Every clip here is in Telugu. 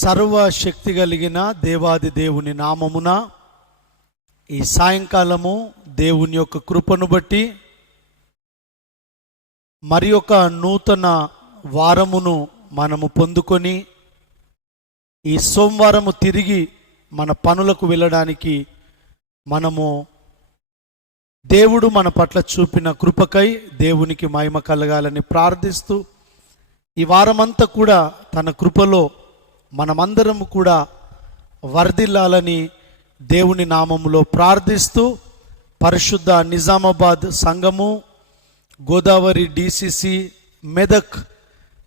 సర్వశక్తి కలిగిన దేవాది దేవుని నామమున ఈ సాయంకాలము దేవుని యొక్క కృపను బట్టి మరి ఒక నూతన వారమును మనము పొందుకొని ఈ సోమవారము తిరిగి మన పనులకు వెళ్ళడానికి మనము దేవుడు మన పట్ల చూపిన కృపకై దేవునికి మహిమ కలగాలని ప్రార్థిస్తూ ఈ వారమంతా కూడా తన కృపలో మనమందరము కూడా వర్ధిల్లాలని దేవుని నామములో ప్రార్థిస్తూ పరిశుద్ధ నిజామాబాద్ సంఘము, గోదావరి డిసిసి, మెదక్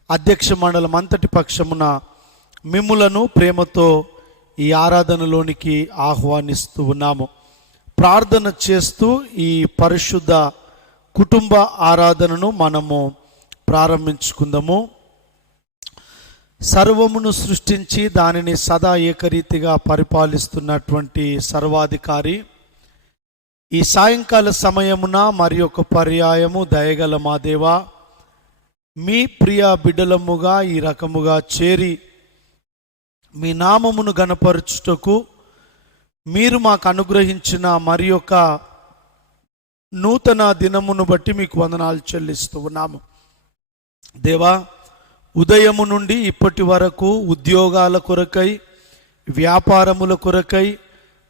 అధ్యక్ష మండలం అంతటి పక్షమున మిమ్ములను ప్రేమతో ఈ ఆరాధనలోనికి ఆహ్వానిస్తూ ఉన్నాము. ప్రార్థన చేస్తూ ఈ పరిశుద్ధ కుటుంబ ఆరాధనను మనము ప్రారంభించుకుందాము. సర్వమును సృష్టించి దానిని సదా ఏకరీతిగా పరిపాలిస్తున్నటువంటి సర్వాధికారి ఈ సాయంకాల సమయమున మరి ఒక పర్యాయము దయగల మా దేవా, మీ ప్రియ బిడ్డలముగా ఈ రకముగా చేరి మీ నామమును గణపరచుటకు మీరు మాకు అనుగ్రహించిన మరి ఒక నూతన దినమును బట్టి మీకు వందనాలు చెల్లిస్తూ ఉన్నాము. దేవా, ఉదయము నుండి ఇప్పటి వరకు ఉద్యోగాల కొరకై, వ్యాపారముల కొరకై,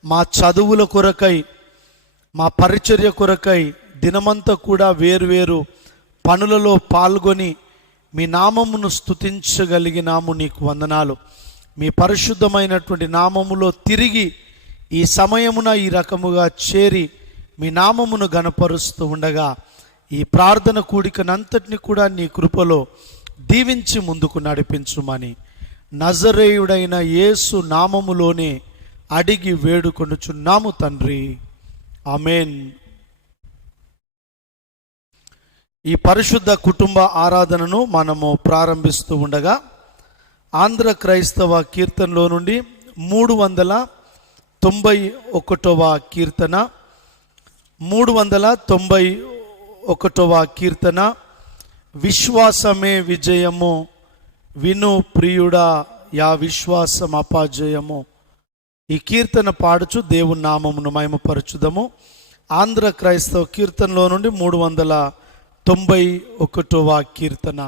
మా చదువుల కొరకై, మా పరిచర్య కొరకై దినమంతా కూడా వేరువేరు పనులలో పాల్గొని మీ నామమును స్తుతించగలిగినాము. నీకు వందనాలు. మీ పరిశుద్ధమైనటువంటి నామములో తిరిగి ఈ సమయమున ఈ రకముగా చేరి మీ నామమును గణపరుస్తూ ఉండగా ఈ ప్రార్థన కూడికనంతటిని కూడా నీ కృపలో దీవించి ముందుకు నడిపించుమని నజరేయుడైన యేసు నామములోనే అడిగి వేడుకొనుచున్నాము తండ్రి, ఆమేన్. ఈ పరిశుద్ధ కుటుంబ ఆరాధనను మనము ప్రారంభిస్తూ ఉండగా ఆంధ్ర క్రైస్తవ కీర్తనలో నుండి 391వ కీర్తన, 391వ కీర్తన, విశ్వాసమే విజయము విను ప్రియుడా యా విశ్వాసం అపాజయము. ఈ కీర్తన పాడుచు దేవుని నామమును మహిమపరచుదము. ఆంధ్ర క్రైస్తవ కీర్తనలో నుండి 391వ కీర్తన.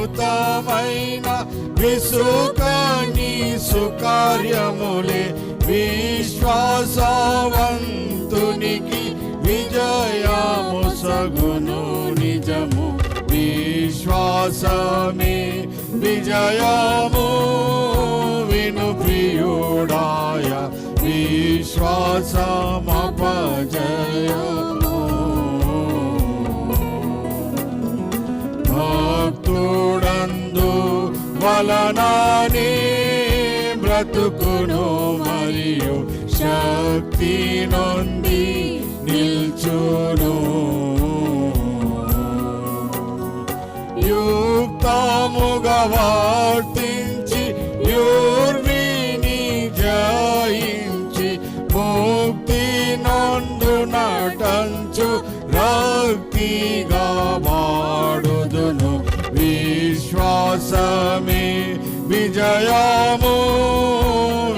విశ్వాసయుతమైన విసుకని సుకార్యములే విశ్వాసవంతునికి విజయము సగును నిజము. విశ్వాసమే విజయము విను ప్రియుడాయ విశ్వాసమపజయము. భక్తుడందు వలననే బ్రతుకును మరియు శక్తి నొంది నిల్చును. యుక్తముగా వర్తించి యుర్విని జయించి ముక్తి నొందు నటంచు రక్తిగా వాడుదును. విశ్వాసమే విజయము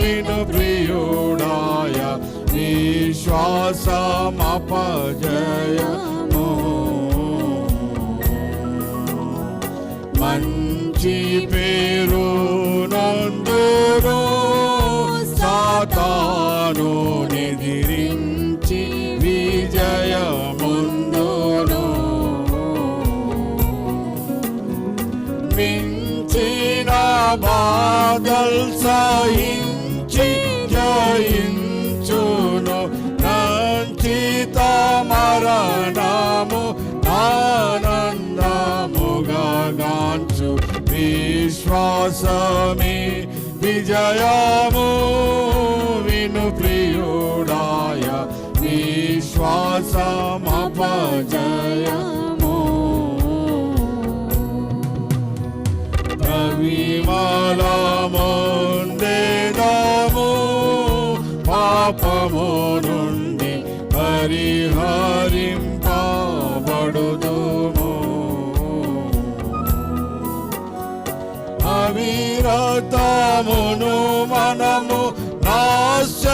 విను ప్రియుడాయ విశ్వాసమపజయము. మంచి పేరు నందును సాతాను నిదిరించి విజయముందును. మించిన బాధల్ సహించి జయించును. నంచిత మరణ విశ్వాసమే విజయము విను ప్రియుడాయ విశ్వాసమపజయము విమలముందేదము పాపము నుండి పరిహరింపబడుదుము అవిరతమును మనము ఆశ్చర్యముగా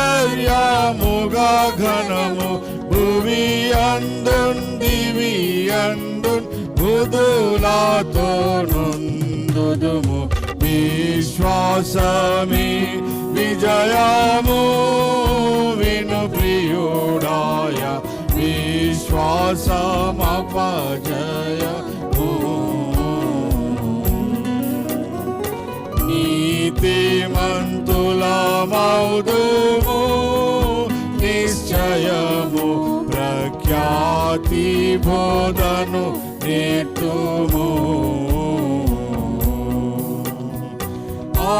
ఘనము భువి అందున్ దివి అందున్ బుధులతో నుందుదుము విశ్వాసమే విజయము విను ప్రియుడాయ విశ్వాసమపజయము నీతిమంతులమౌదుము నిశ్చయము ప్రఖ్యాతి బోధను నేర్తుము ఆ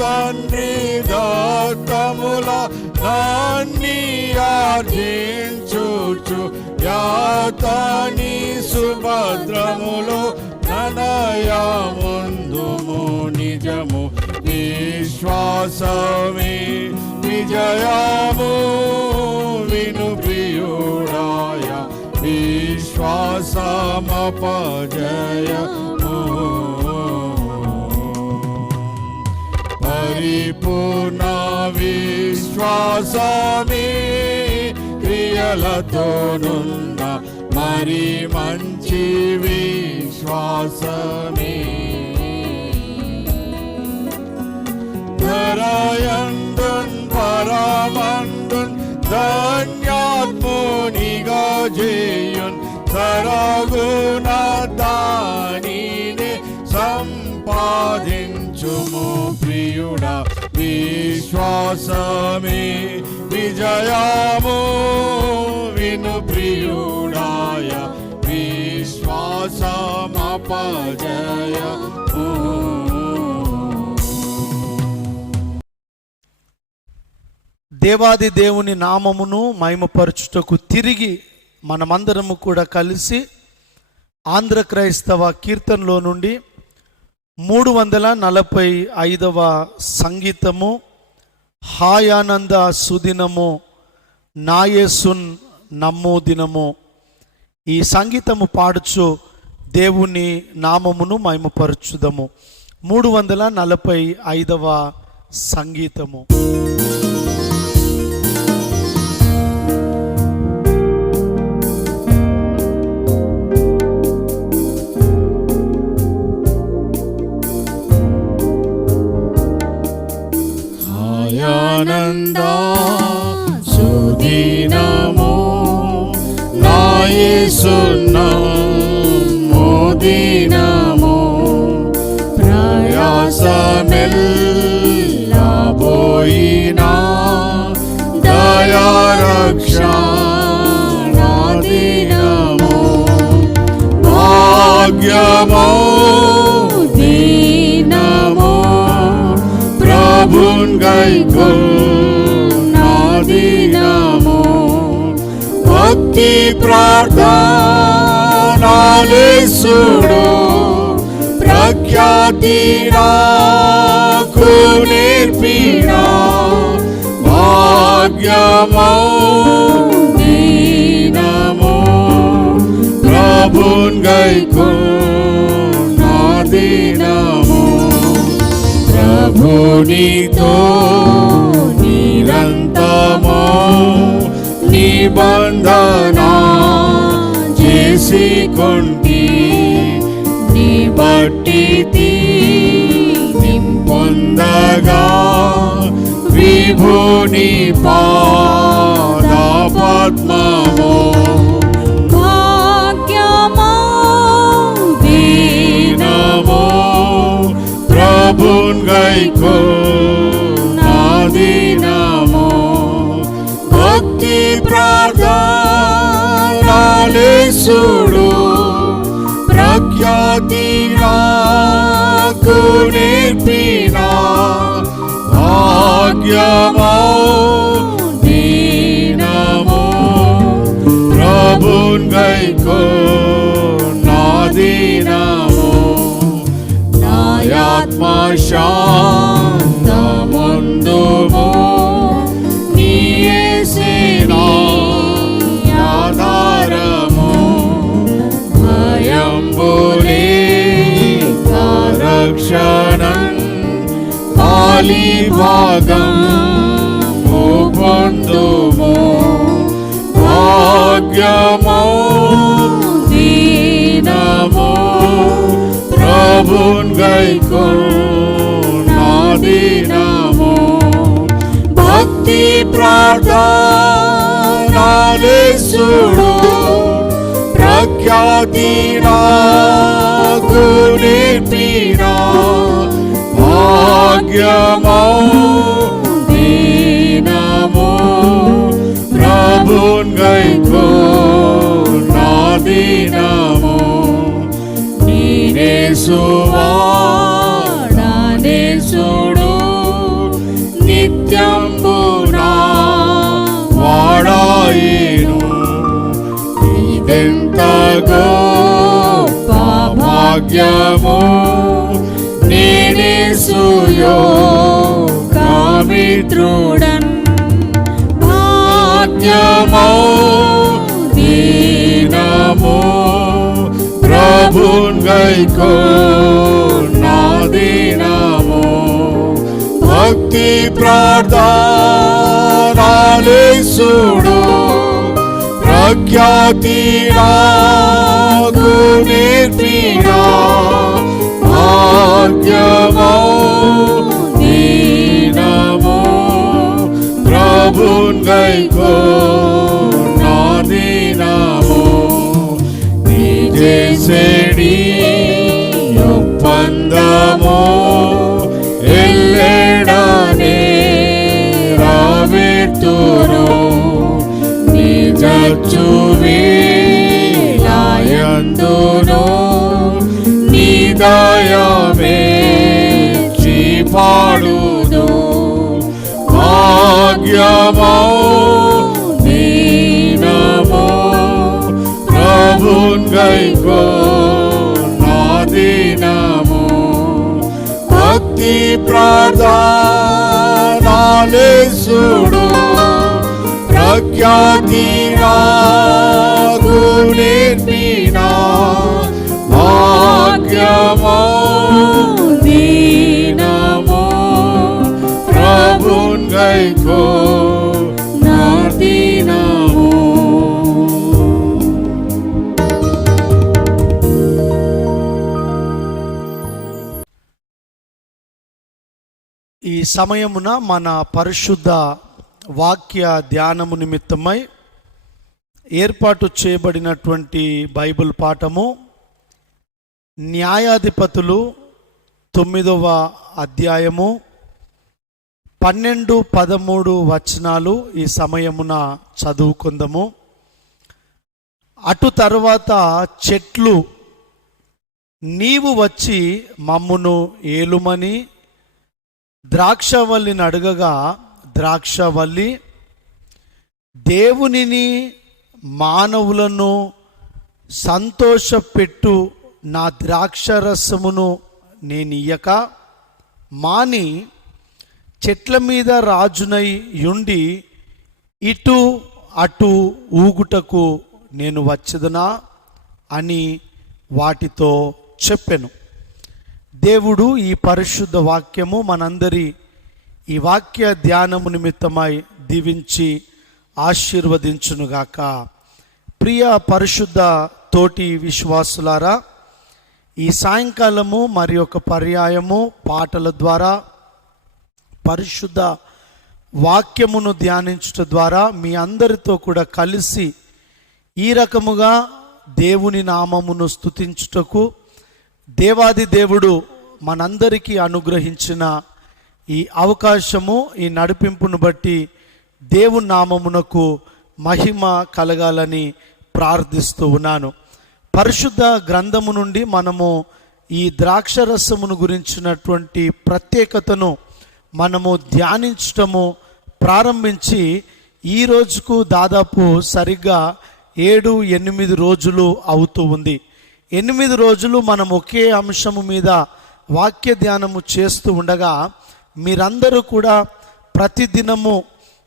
తండ్రి దత్తముల నాన్యార్జించుచు యాతని సుభద్రములు ననయముందుము నిజము విశ్వాసమే విజయము విను ప్రియుడాయ విశ్వాసమపజయము పరిపూర్ణ విశ్వాసమే క్రియలతోనున్న మరి మంచి విశ్వాసమే ధరయందున్ పరమందున్ ధన్యాత్మునిగా చేయున్ సరగుణ దానిని సంపాదించుము ప్రియుడా విశ్వాసమే విజయము విను ప్రియుడాయ విశ్వాసమపజయము దేవాది దేవుని నామమును మహిమపరచుటకు తిరిగి మనమందరము కూడా కలిసి ఆంధ్ర క్రైస్తవ కీర్తనలో నుండి 345వ సంగీతము హాయానంద సుదినము నాయేసున్ నమ్మో దినము ఈ సంగీతము పాడుచు దేవుని నామమును మహిమపరచుదము. 345వ సంగీతము. ఆనంద సుదినము నాయేసున్న మోదినము ప్రయాసమెల్లా పోయినా దయారక్షణదినము భాగ్యమో ప్రభున్ గైకొన్నదినము భక్తి ప్రార్థనాలేసుడు ప్రఖ్యాతి నాకు నేర్పిన భాగ్యమౌ దీనము ప్రభున్ గైకొన్నదినము ప్రభునితో నిరంతరము నిబంధన చేసికొంటి నీ బట్టి నింపొందగా విభుని పాద పద్మము ప్రభున్ గైకొన్నదినము భక్తి ప్రార్థనాలేసుడు ప్రఖ్యాతి నాకు నాకు నేర్పిన భాగ్యమో దీనమో ప్రభున్ గైకో నా దీనమో నాయాత్మ శాంతముందుమో నీయేసే నీ ఆధారము భయంబులే రక్షణం కాలి భాగం పొందుము భాగ్యమో దీనమో ప్రభున్ గైకో నా దీనమో భక్తి ప్రార్థనాలేసుడు ప్రఖ్యాతి నాకు నేర్పిన భాగ్యమో దీనమో ప్రభున్ గైకో నా దీనమో నీనేసువాడనేసుడు నిత్యంబునా వాడాయిను ఇదెంత గొప్ప భాగ్యము నేనేసుయో కామిత్రుడన్ భాగ్యమో దీనమో ప్రభున్ గైకో నా దీనమో భక్తి ప్రార్థనాలేసుడు ప్రఖ్యాతి నాకు నేర్పిన భాగ్యమో దీనమో ప్రభున్ గైకో నా దీనమో నీ చేసేడి ఒప్పందమో ఎల్లెడనే రాబెట్టును నిజచ్చు వీలాయందును నీ దయమే పాడుదు భాగ్యమో దీనమో ప్రభున్ గైకో నా దీనమో భక్తి ప్రార్థనాలేసుడు ప్రఖ్యాతి నాకు నేర్పిన భాగ్యమో దీనమో ప్రభున్ గైకో నా దీనమో. ఈ సమయమున మన పరిశుద్ధ వాక్య ధ్యానము నిమిత్తమై ఏర్పాటు చేయబడినటువంటి బైబిల్ పాఠము న్యాయాధిపతులు 9వ అధ్యాయము 12-13 వచనాలు ఈ సమయమున చదువుకుందాము. అటు తరువాత చెట్లు నీవు వచ్చి మమ్మును ఏలుమని ద్రాక్షవల్లిని అడగగా ద్రాక్షవల్లి దేవునిని మానవులను సంతోషపెట్టు నా ద్రాక్షరసమును నేనియ్యక మాని చెట్ల మీద రాజునై యుండి ఇటు అటు ఊగుటకు నేను వచ్చేదనా అని వాటితో చెప్పెను. దేవుడు ఈ పరిశుద్ధ వాక్యము మనందరి ఈ వాక్య ధ్యానము నిమిత్తమై దీవించి ఆశీర్వదించునుగాక. ప్రియ పరిశుద్ధ తోటి విశ్వాసులారా, ఈ సాయంకాలము మరి ఒక పర్యాయము పాటల ద్వారా పరిశుద్ధ వాక్యమును ధ్యానించడం ద్వారా మీ అందరితో కూడా కలిసి ఈ రకముగా దేవుని నామమును స్తుతించుటకు దేవాది దేవుడు మనందరికీ అనుగ్రహించిన ఈ అవకాశము, ఈ నడిపింపును బట్టి దేవుని నామమునకు మహిమ కలగాలని ప్రార్థిస్తూ ఉన్నాను. పరిశుద్ధ గ్రంథము నుండి మనము ఈ ద్రాక్షరసమును గురించినటువంటి ప్రత్యేకతను మనము ధ్యానించటము ప్రారంభించి ఈ రోజుకు దాదాపు సరిగ్గా 7-8 రోజులు అవుతూ ఉంది. 8 రోజులు మనం ఒకే అంశము మీద వాక్య ధ్యానము చేస్తూ ఉండగా మీరందరూ కూడా ప్రతిదినము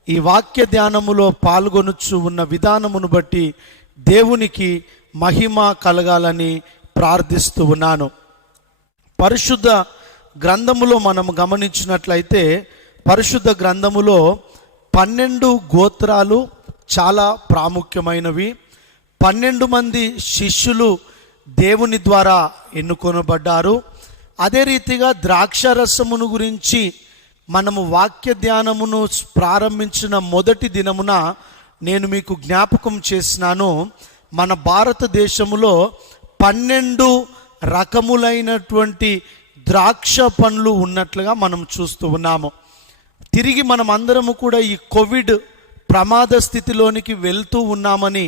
ఈ వాక్య ధ్యానములో పాల్గొనుచు ఉన్న విధానమును బట్టి దేవునికి మహిమ కలగాలని ప్రార్థిస్తూ ఉన్నాను. పరిశుద్ధ గ్రంథములో మనం గమనించినట్లయితే పరిశుద్ధ గ్రంథములో 12 గోత్రాలు చాలా ప్రాముఖ్యమైనవి. 12 మంది శిష్యులు దేవుని ద్వారా ఎన్నుకొనబడ్డారు. అదే రీతిగా ద్రాక్షరసమును గురించి మనము వాక్య ధ్యానమును ప్రారంభించిన మొదటి దినమున నేను మీకు జ్ఞాపకం చేసినాను, మన భారతదేశంలో 12 రకములైనటువంటి ద్రాక్ష పండ్లు ఉన్నట్లుగా మనం చూస్తూ ఉన్నాము. తిరిగి మనం అందరము కూడా ఈ కోవిడ్ ప్రమాద స్థితిలోనికి వెళ్తూ ఉన్నామని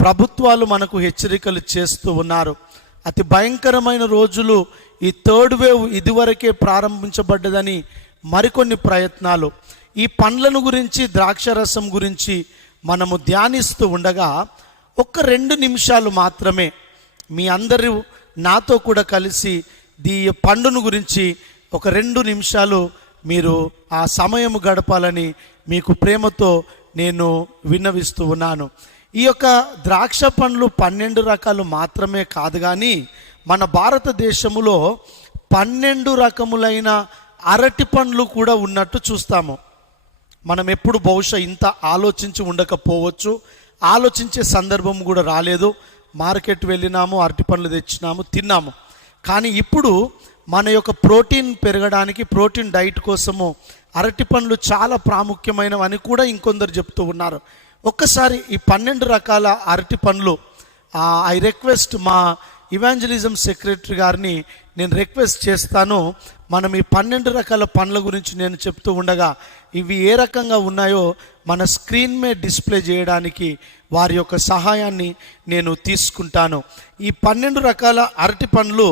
ప్రభుత్వాలు మనకు హెచ్చరికలు చేస్తూ ఉన్నారు. అతి భయంకరమైన రోజులు, ఈ 3rd వేవ్ ఇదివరకే ప్రారంభించబడ్డదని మరికొన్ని ప్రయత్నాలు. ఈ పండ్లను గురించి ద్రాక్షరసం గురించి మనము ధ్యానిస్తూ ఉండగా 1-2 నిమిషాలు మాత్రమే మీ అందరూ నాతో కూడా కలిసి ఈ పండును గురించి 2 నిమిషాలు మీరు ఆ సమయం గడపాలని మీకు ప్రేమతో నేను విన్నవిస్తూ ఉన్నాను. ఈ యొక్క ద్రాక్ష పండ్లు 12 రకాలు మాత్రమే కాదు, కానీ మన భారతదేశంలో 12 రకములైన అరటి పండ్లు కూడా ఉన్నట్టు చూస్తాము. మనం ఎప్పుడు బహుశా ఇంత ఆలోచించి ఉండకపోవచ్చు, ఆలోచించే సందర్భం కూడా రాలేదు. మార్కెట్ వెళ్ళినాము, అరటి పండ్లు తెచ్చినాము, తిన్నాము. కానీ ఇప్పుడు మన యొక్క ప్రోటీన్ పెరగడానికి, ప్రోటీన్ డైట్ కోసము అరటి పండ్లు చాలా ప్రాముఖ్యమైనవని కూడా ఇంకొందరు చెప్తూ ఉన్నారు. ఒక్కసారి ఈ 12 రకాల అరటి పండ్లు ఐ రిక్వెస్ట్ మా ఇవాంజలిజం సెక్రటరీ గారిని నేను రిక్వెస్ట్ చేస్తాను, మనం ఈ 12 రకాల పండ్ల గురించి నేను చెప్తూ ఉండగా ఇవి ఏ రకంగా ఉన్నాయో మన స్క్రీన్ మీద డిస్ప్లే చేయడానికి వారి యొక్క సహాయాన్ని నేను తీసుకుంటాను. ఈ 12 రకాల అరటి పండ్లు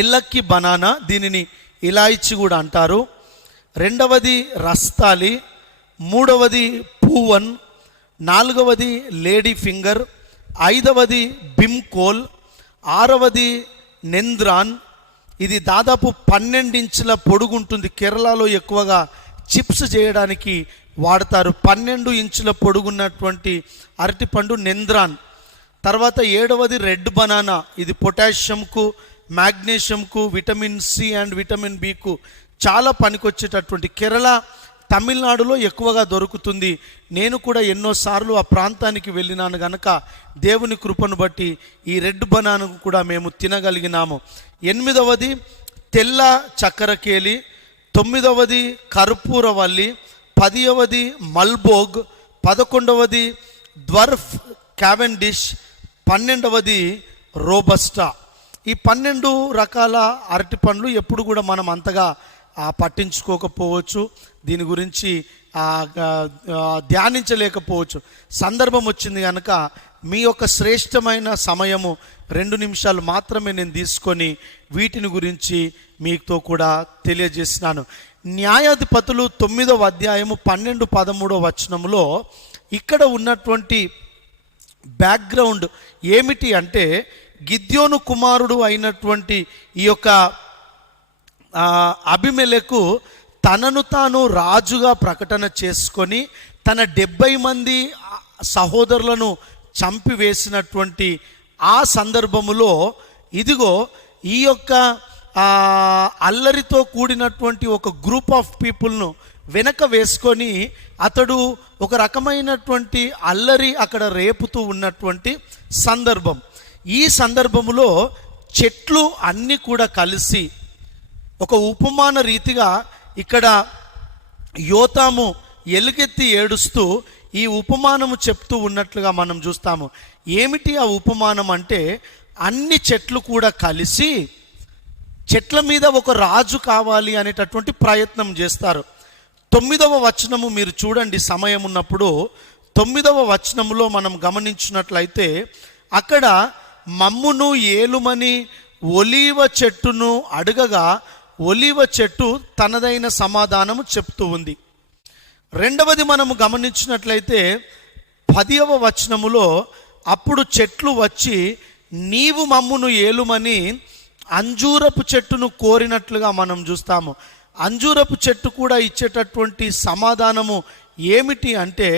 ఎల్లక్కి బనానా, దీనిని ఇలాయిచి కూడా అంటారు. 2వది రస్తాలి, 3వది పూవన్, 4వది లేడీ ఫింగర్, 5వది బిమ్కోల్, 6వది నెంద్రాన్. ఇది దాదాపు 12 ఇంచుల పొడుగుంటుంది. కేరళలో ఎక్కువగా చిప్స్ చేయడానికి వాడతారు. 12 ఇంచుల పొడుగున్నటువంటి అరటిపండు నెంద్రాన్. తర్వాత 7వది రెడ్ బనానా. ఇది పొటాషియంకు, మ్యాగ్నీషియంకు, విటమిన్ సి అండ్ విటమిన్ బికు చాలా పనికొచ్చేటటువంటి, కేరళ తమిళనాడులో ఎక్కువగా దొరుకుతుంది. నేను కూడా ఎన్నోసార్లు ఆ ప్రాంతానికి వెళ్ళినాను గనక దేవుని కృపను బట్టి ఈ రెడ్ బనానా కూడా మేము తినగలిగినాము. 8వది తెల్ల చక్కెరకేలి, 9వది కర్పూరవల్లి, 10వది మల్బోగ్, 11వది డ్వర్ఫ్ క్యావెండిష్, 12వది రోబస్టా. ఈ 12 రకాల అరటి పండ్లు ఎప్పుడు కూడా మనం అంతగా పట్టించుకోకపోవచ్చు, దీని గురించి ధ్యానించలేకపోవచ్చు. సందర్భం వచ్చింది కనుక మీ యొక్క శ్రేష్టమైన సమయము 2 నిమిషాలు మాత్రమే నేను తీసుకొని వీటిని గురించి మీతో కూడా తెలియజేసినాను. న్యాయాధిపతులు 9వ అధ్యాయము 12-13 వచనంలో ఇక్కడ ఉన్నటువంటి బ్యాక్గ్రౌండ్ ఏమిటి అంటే, గిద్యోను కుమారుడు అయినటువంటి ఈ యొక్క అబిమెలెకు తనను తాను రాజుగా ప్రకటన చేసుకొని తన 70 మంది సహోదరులను చంపివేసినటువంటి ఆ సందర్భములో ఇదిగో ఈ యొక్క అల్లరితో కూడినటువంటి ఒక గ్రూప్ ఆఫ్ పీపుల్ను వెనక వేసుకొని అతడు ఒక రకమైనటువంటి అల్లరి అక్కడ రేపుతూ ఉన్నటువంటి సందర్భం. ఈ సందర్భములో చెట్లు అన్నీ కూడా కలిసి ఒక ఉపమాన రీతిగా ఇక్కడ యోతాము ఎలుగెత్తి ఏడుస్తూ ఈ ఉపమానము చెప్తూ ఉన్నట్లుగా మనం చూస్తాము. ఏమిటి ఆ ఉపమానం అంటే, అన్ని చెట్లు కూడా కలిసి చెట్ల మీద ఒక రాజు కావాలి అనేటటువంటి ప్రయత్నం చేస్తారు. 9వ వచనము మీరు చూడండి, సమయం ఉన్నప్పుడు 9వ వచనములో మనం గమనించినట్లయితే అక్కడ మమ్మును ఏలుమని ఒలీవ చెట్టును అడగగా ఒలీవ చెట్టు తనదైన సమాధానము చెప్తూ ఉంది. రెండవది మనము గమనించినట్లయితే 10వ వచనములో అప్పుడు చెట్లు వచ్చి నీవు మమ్మును ఏలుమని అంజూరపు చెట్టును కోరినట్లుగా మనం చూస్తాము. అంజూరపు చెట్టు కూడా ఇచ్చేటటువంటి సమాధానము ఏమిటి అంటే,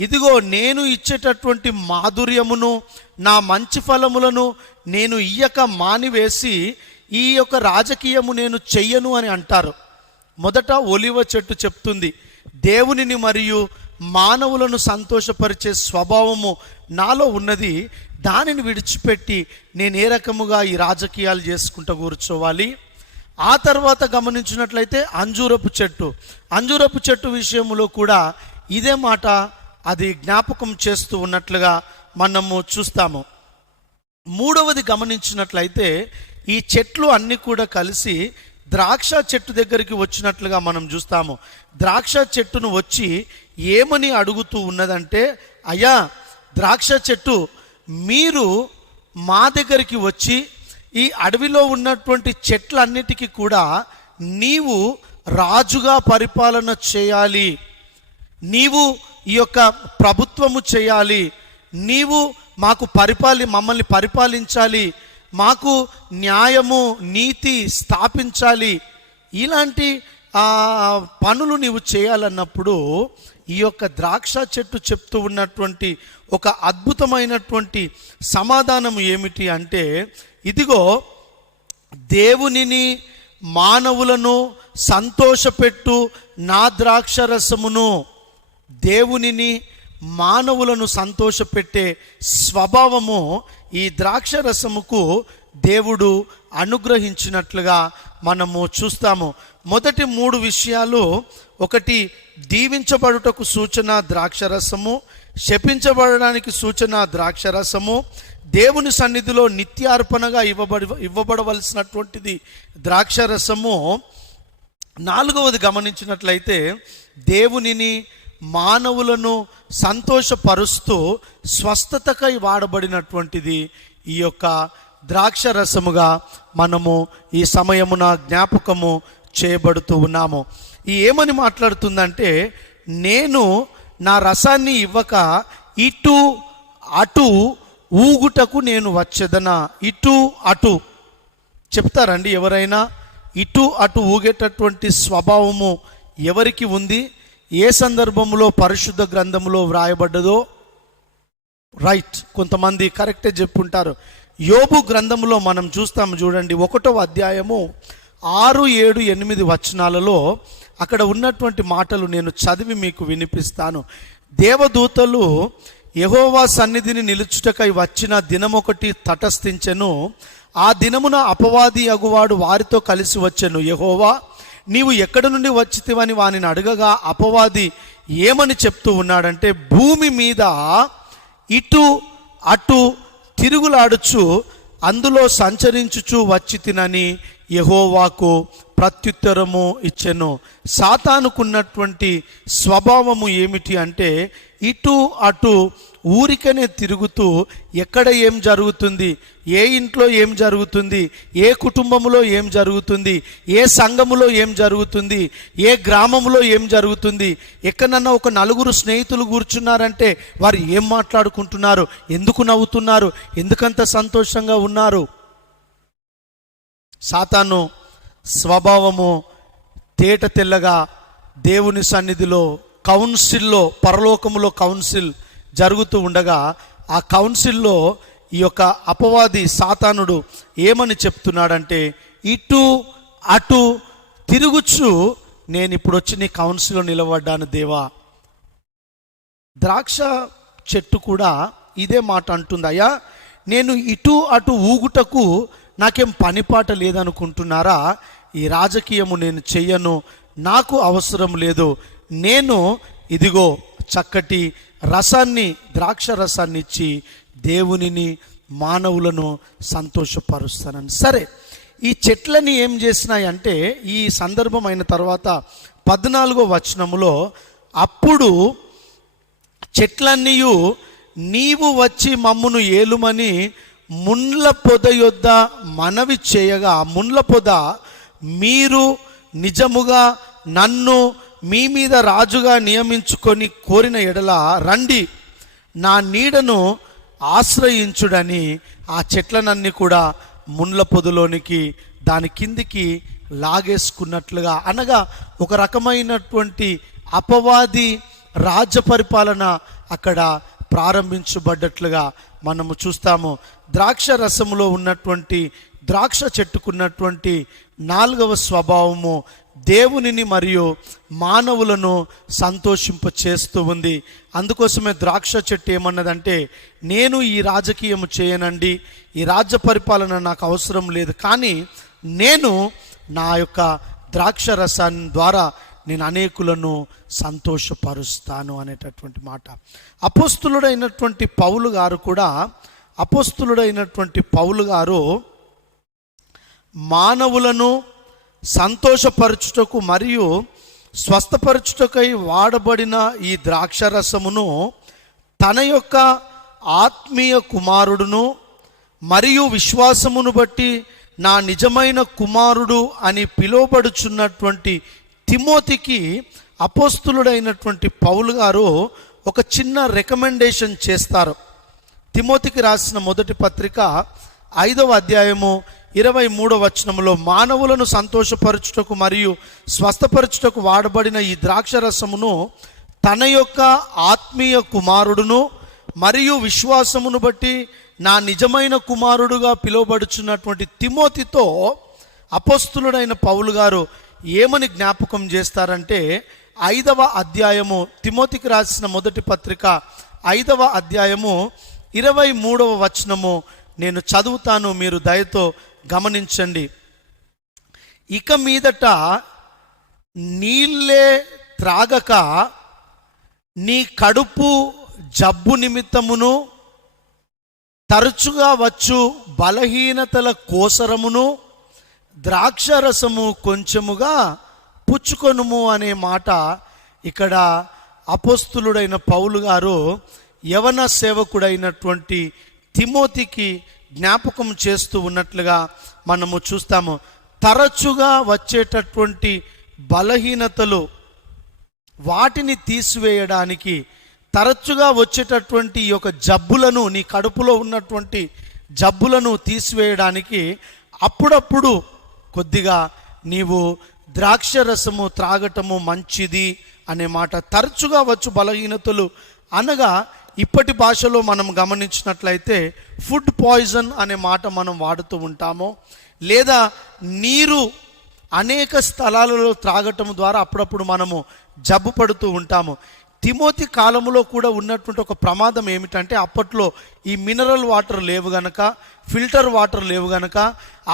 ఇదిగో నేను ఇచ్చేటటువంటి మాధుర్యమును నా మంచి ఫలములను నేను ఇయ్యక మానివేసి ఈ యొక్క రాజకీయము నేను చెయ్యను అని అంటారు. మొదట ఒలివ చెట్టు చెప్తుంది, దేవునిని మరియు మానవులను సంతోషపరిచే స్వభావము నాలో ఉన్నది, దానిని విడిచిపెట్టి నేను ఏ రకముగా ఈ రాజకీయాలు చేసుకుంటూ కూర్చోవాలి. ఆ తర్వాత గమనించినట్లయితే అంజూరపు చెట్టు విషయంలో కూడా ఇదే మాట అది జ్ఞాపకం చేస్తూ ఉన్నట్లుగా మనము చూస్తాము. మూడవది గమనించినట్లయితే ఈ చెట్లు అన్నీ కూడా కలిసి ద్రాక్ష చెట్టు దగ్గరికి వచ్చినట్లుగా మనం చూస్తాము. ద్రాక్ష చెట్టును వచ్చి ఏమని అడుగుతూ ఉన్నదంటే, అయ్యా ద్రాక్ష చెట్టు, మీరు మా దగ్గరికి వచ్చి ఈ అడవిలో ఉన్నటువంటి చెట్లన్నిటికీ కూడా నీవు రాజుగా పరిపాలన చేయాలి, నీవు ఈ యొక్క ప్రభుత్వము చేయాలి, నీవు మాకు మమ్మల్ని పరిపాలించాలి, మాకు న్యాయము నీతి స్థాపించాలి, ఇలాంటి పనులు నీవు చేయాలన్నప్పుడు ఈ యొక్క ద్రాక్ష చెట్టు చెప్తూ ఉన్నటువంటి ఒక అద్భుతమైనటువంటి సమాధానం ఏమిటి అంటే, ఇదిగో దేవునిని మానవులను సంతోషపెట్టు నా ద్రాక్షరసమును, దేవునిని మానవులను సంతోషపెట్టే స్వభావము ఈ ద్రాక్షరసముకు దేవుడు అనుగ్రహించినట్లుగా మనము చూస్తాము. మొదటి 3 విషయాలు, ఒకటి దీవించబడుటకు సూచన ద్రాక్షరసము, శపించబడడానికి సూచన ద్రాక్షరసము, దేవుని సన్నిధిలో నిత్యార్పణగా ఇవ్వబడవలసినటువంటిది ద్రాక్షరసము. 4వది గమనించినట్లయితే దేవునిని మానవులను సంతోషపరుస్తూ స్వస్థతకై వాడబడినటువంటిది ఈ యొక్క ద్రాక్షరసముగా మనము ఈ సమయమున జ్ఞాపకము చేయబడుతూ ఉన్నాము. ఈ ఏమని మాట్లాడుతుందంటే, నేను నా రసాన్ని ఇవ్వక ఇటు అటు ఊగుటకు నేను వచ్చేదనా. ఇటు అటు చెప్తారండి ఎవరైనా? ఇటు అటు ఊగేటటువంటి స్వభావము ఎవరికి ఉంది? ఏ సందర్భంలో పరిశుద్ధ గ్రంథంలో వ్రాయబడ్డదో? రైట్, కొంతమంది కరెక్టే చెప్పుంటారు. యోబు గ్రంథంలో మనం చూస్తాము చూడండి, 1వ అధ్యాయము 6, 7, 8 వచనాలలో అక్కడ ఉన్నటువంటి మాటలు నేను చదివి మీకు వినిపిస్తాను. దేవదూతలు యెహోవా సన్నిధిని నిలుచుటకై వచ్చిన దినమొకటి తటస్థించెను. ఆ దినమున అపవాది అగువాడు వారితో కలిసి వచ్చెను. యెహోవా నీవు ఎక్కడి నుండి వచ్చితివని వానిని అడగగా అపవాది ఏమని చెప్తూ ఉన్నాడంటే, భూమి మీద ఇటు అటు తిరుగులాడుచు అందులో సంచరించుచు వచ్చి తినని యెహోవాకు ప్రత్యుత్తరము ఇచ్చెను. సాతానుకున్నటువంటి స్వభావము ఏమిటి అంటే, ఇటు అటు ఊరికనే తిరుగుతూ ఎక్కడ ఏం జరుగుతుంది, ఏ ఇంట్లో ఏం జరుగుతుంది, ఏ కుటుంబంలో ఏం జరుగుతుంది, ఏ సంఘములో ఏం జరుగుతుంది, ఏ గ్రామంలో ఏం జరుగుతుంది, ఎక్కడన్నా ఒక 4 స్నేహితులు కూర్చున్నారంటే వారు ఏం మాట్లాడుకుంటున్నారు, ఎందుకు నవ్వుతున్నారు, ఎందుకంత సంతోషంగా ఉన్నారు. సాతాను స్వభావము తేట తెల్లగా దేవుని సన్నిధిలో కౌన్సిల్లో, పరలోకములో కౌన్సిల్ జరుగుతూ ఉండగా ఆ కౌన్సిల్లో ఈ యొక్క అపవాది సాతానుడు ఏమని చెప్తున్నాడంటే, ఇటు అటు తిరుగుచు నేను ఇప్పుడు వచ్చి నీ కౌన్సిల్లో నిలబడ్డాను దేవా. ద్రాక్ష చెట్టు కూడా ఇదే మాట అంటుంది, అయ్యా నేను ఇటు అటు ఊగుటకు నాకేం పనిపాట లేదనుకుంటున్నారా? ఈ రాజకీయము నేను చెయ్యను, నాకు అవసరం లేదు. నేను ఇదిగో చక్కటి రసాన్ని, ద్రాక్ష రసాన్ని ఇచ్చి దేవునిని మానవులను సంతోషపరుస్తానని. సరే, ఈ చెట్లని ఏం చేసినాయి అంటే, ఈ సందర్భం అయిన తర్వాత 14వ వచనములో అప్పుడు చెట్లన్నీయు నీవు వచ్చి మమ్మును ఏలుమని ముండ్ల పొద యొద్ద మనవి చేయగా, ముండ్ల పొద మీరు నిజముగా నన్ను మీ మీద రాజుగా నియమించుకొని కోరిన ఎడల రండి, నా నీడను ఆశ్రయించుడని ఆ చెట్లనన్నీ కూడా ముండ్ల పొదలోనికి దాని కిందికి లాగేసుకున్నట్లుగా, అనగా ఒక రకమైనటువంటి అపవాది రాజ్య పరిపాలన అక్కడ ప్రారంభించబడ్డట్లుగా మనము చూస్తాము. ద్రాక్ష రసములో ఉన్నటువంటి ద్రాక్ష చెట్టుకున్నటువంటి 4వ స్వభావము దేవునిని మరియు మానవులను సంతోషింప చేస్తూ ఉంది. అందుకోసమే ద్రాక్ష చెట్టు ఏమన్నదంటే, నేను ఈ రాజకీయం చేయనండి, ఈ రాజ్య పరిపాలన నాకు అవసరం లేదు, కానీ నేను నా యొక్క ద్రాక్ష రసాన్ని ద్వారా నేను అనేకులను సంతోషపరుస్తాను అనేటటువంటి మాట. అపోస్తులుడైనటువంటి పౌలు గారు మానవులను సంతోషపరచుటకు మరియు స్వస్థపరచుటకై వాడబడిన ఈ ద్రాక్షరసమును తన యొక్క ఆత్మీయ కుమారుడును మరియు విశ్వాసమును బట్టి నా నిజమైన కుమారుడు అని పిలువబడుచున్నటువంటి తిమోతికి అపోస్తులుడైనటువంటి పౌలు గారు ఒక చిన్న రికమెండేషన్ చేస్తారు. తిమోతికి రాసిన మొదటి పత్రిక 5వ అధ్యాయము 23వ వచనంలో, మానవులను సంతోషపరచుటకు మరియు స్వస్థపరచుటకు వాడబడిన ఈ ద్రాక్షరసమును తన యొక్క ఆత్మీయ కుమారుడును మరియు విశ్వాసమును బట్టి నా నిజమైన కుమారుడుగా పిలువబడుచున్నటువంటి తిమోతితో అపోస్తులుడైన పౌలు గారు ఏమని జ్ఞాపకం చేస్తారంటే, 5వ అధ్యాయము, తిమోతికి రాసిన మొదటి పత్రిక 5వ అధ్యాయము 23వ వచనము నేను చదువుతాను, మీరు దయతో గమనించండి. ఇక మీదట నీళ్ళే త్రాగక నీ కడుపు జబ్బు నిమిత్తమును తరచుగా వచ్చు బలహీనతల కోసరమును ద్రాక్షరసము కొంచెముగా పుచ్చుకొనుము అనే మాట ఇక్కడ అపోస్తులుడైన పౌలు గారు యవన సేవకుడైనటువంటి తిమోతికి జ్ఞాపకం చేస్తూ ఉన్నట్లుగా మనము చూస్తాము. తరచుగా వచ్చేటటువంటి బలహీనతలు, వాటిని తీసివేయడానికి, తరచుగా వచ్చేటటువంటి ఈ యొక్క జబ్బులను, నీ కడుపులో ఉన్నటువంటి జబ్బులను తీసివేయడానికి అప్పుడప్పుడు కొద్దిగా నీవు ద్రాక్షరసము త్రాగటము మంచిది అనే మాట. తరచుగా వచ్చు బలహీనతలు అనగా ఇప్పటి భాషలో మనం గమనించినట్లయితే ఫుడ్ పాయిజన్ అనే మాట మనం వాడుతూ ఉంటాము, లేదా నీరు అనేక స్థలాలలో త్రాగటం ద్వారా అప్పుడప్పుడు మనము జబ్బు పడుతూ ఉంటాము. తిమోతి కాలంలో కూడా ఉన్నటువంటి ఒక ప్రమాదం ఏమిటంటే, అప్పట్లో ఈ మినరల్ వాటర్ లేవు గనక, ఫిల్టర్ వాటర్ లేవు గనక,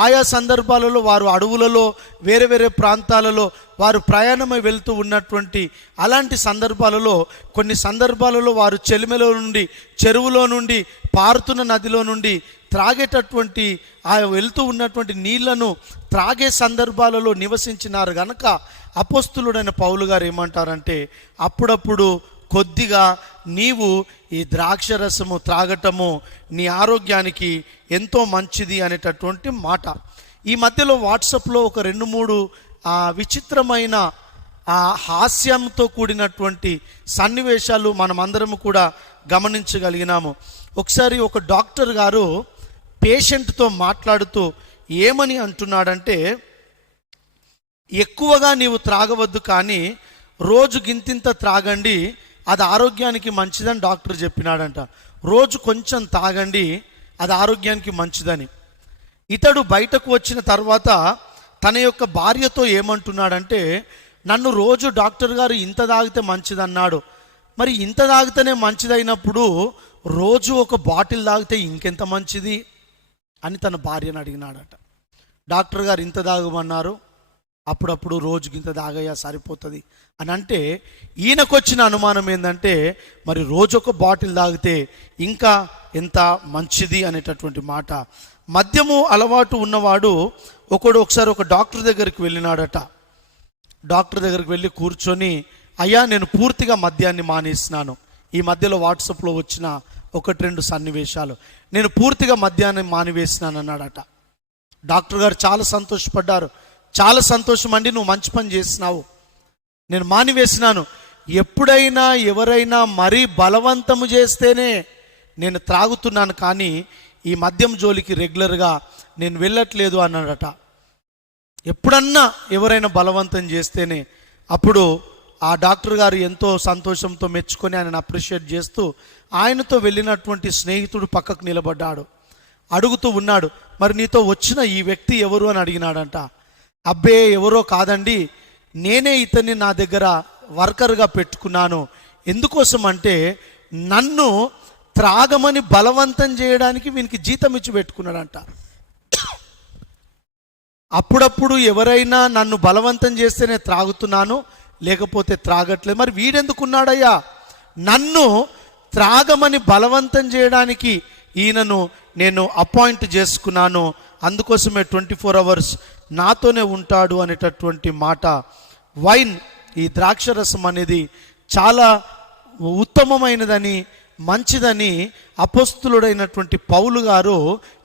ఆయా సందర్భాలలో వారు అడవులలో వేరే వేరే ప్రాంతాలలో వారు ప్రయాణమై వెళ్తూ ఉన్నటువంటి అలాంటి సందర్భాలలో కొన్ని సందర్భాలలో వారు చెలిమెలో నుండి, చెరువులో నుండి, పారుతున్న నదిలో నుండి త్రాగేటటువంటి ఆ వెళ్తూ ఉన్నటువంటి నీళ్లను త్రాగే సందర్భాలలో నివసించినారు గనక అపోస్తులుడైన పౌలు గారు ఏమంటారంటే, అప్పుడప్పుడు కొద్దిగా నీవు ఈ ద్రాక్షరసము త్రాగటము నీ ఆరోగ్యానికి ఎంతో మంచిది అనేటటువంటి మాట. ఈ మధ్యలో వాట్సాప్లో ఒక 2-3 విచిత్రమైన హాస్యంతో కూడినటువంటి సన్నివేశాలు మనమందరము కూడా గమనించగలిగినాము. ఒకసారి ఒక డాక్టర్ గారు పేషెంట్తో మాట్లాడుతూ ఏమని అంటున్నాడంటే, ఎక్కువగా నీవు త్రాగవద్దు, కానీ రోజు గింతింత త్రాగండి, అది ఆరోగ్యానికి మంచిదని డాక్టర్ చెప్పినాడంట. రోజు కొంచెం తాగండి, అది ఆరోగ్యానికి మంచిదని. ఇతడు బయటకు వచ్చిన తర్వాత తన యొక్క భార్యతో ఏమంటున్నాడంటే, నన్ను రోజు డాక్టర్ గారు ఇంత తాగితే మంచిదన్నాడు, మరి ఇంత తాగితేనే మంచిదైనప్పుడు రోజు ఒక బాటిల్ తాగితే ఇంకెంత మంచిది అని తన భార్యను అడిగినాడట. డాక్టర్ గారు ఇంత తాగమన్నారు, అప్పుడప్పుడు రోజుకి ఇంత తాగయ్యా సరిపోతుంది అని అంటే, ఈయనకొచ్చిన అనుమానం ఏంటంటే, మరి రోజు ఒక బాటిల్ తాగితే ఇంకా ఎంత మంచిది అనేటటువంటి మాట. మద్యము అలవాటు ఉన్నవాడు ఒకసారి ఒక డాక్టర్ దగ్గరికి వెళ్ళినాడట. డాక్టర్ దగ్గరికి వెళ్ళి కూర్చొని, అయ్యా నేను పూర్తిగా మద్యాన్ని మానేసినాను, ఈ మధ్యలో వాట్సాప్లో వచ్చిన ఒకటి రెండు సన్నివేశాలు. నేను పూర్తిగా మద్యాన్ని మానివేసినాను అన్నాడట. డాక్టర్ గారు చాలా సంతోషపడ్డారు. చాలా సంతోషం అండి, నువ్వు మంచి పని చేసినావు, నేను మానివేసినాను. ఎప్పుడైనా ఎవరైనా మరీ బలవంతము చేస్తేనే నేను త్రాగుతున్నాను, కానీ ఈ మద్యం జోలికి రెగ్యులర్గా నేను వెళ్ళట్లేదు అన్నాడట. ఎప్పుడన్నా ఎవరైనా బలవంతం చేస్తేనే. అప్పుడు ఆ డాక్టర్ గారు ఎంతో సంతోషంతో మెచ్చుకొని ఆయనను అప్రిషియేట్ చేస్తూ ఆయనతో వెళ్ళినటువంటి స్నేహితుడు పక్కకు నిలబడ్డాడు. అడుగుతూ ఉన్నాడు, మరి నీతో వచ్చిన ఈ వ్యక్తి ఎవరు అని అడిగినాడంట. అబ్బే ఎవరో కాదండి, నేనే ఇతన్ని నా దగ్గర వర్కర్గా పెట్టుకున్నాను. ఎందుకోసం అంటే నన్ను త్రాగమని బలవంతం చేయడానికి వీనికి జీతం ఇచ్చి పెట్టుకున్నాడంట. అప్పుడప్పుడు ఎవరైనా నన్ను బలవంతం చేస్తేనే త్రాగుతున్నాను, లేకపోతే త్రాగట్లేదు. మరి వీడెందుకున్నాడయ్యా? నన్ను త్రాగమని బలవంతం చేయడానికి ఈయనను నేను అపాయింట్ చేసుకున్నాను, అందుకోసమే 24 hours నాతోనే ఉంటాడు అనేటటువంటి మాట. వైన్, ఈ ద్రాక్షరసం అనేది చాలా ఉత్తమమైనదని, మంచిదని అపోస్తులుడైనటువంటి పౌలు గారు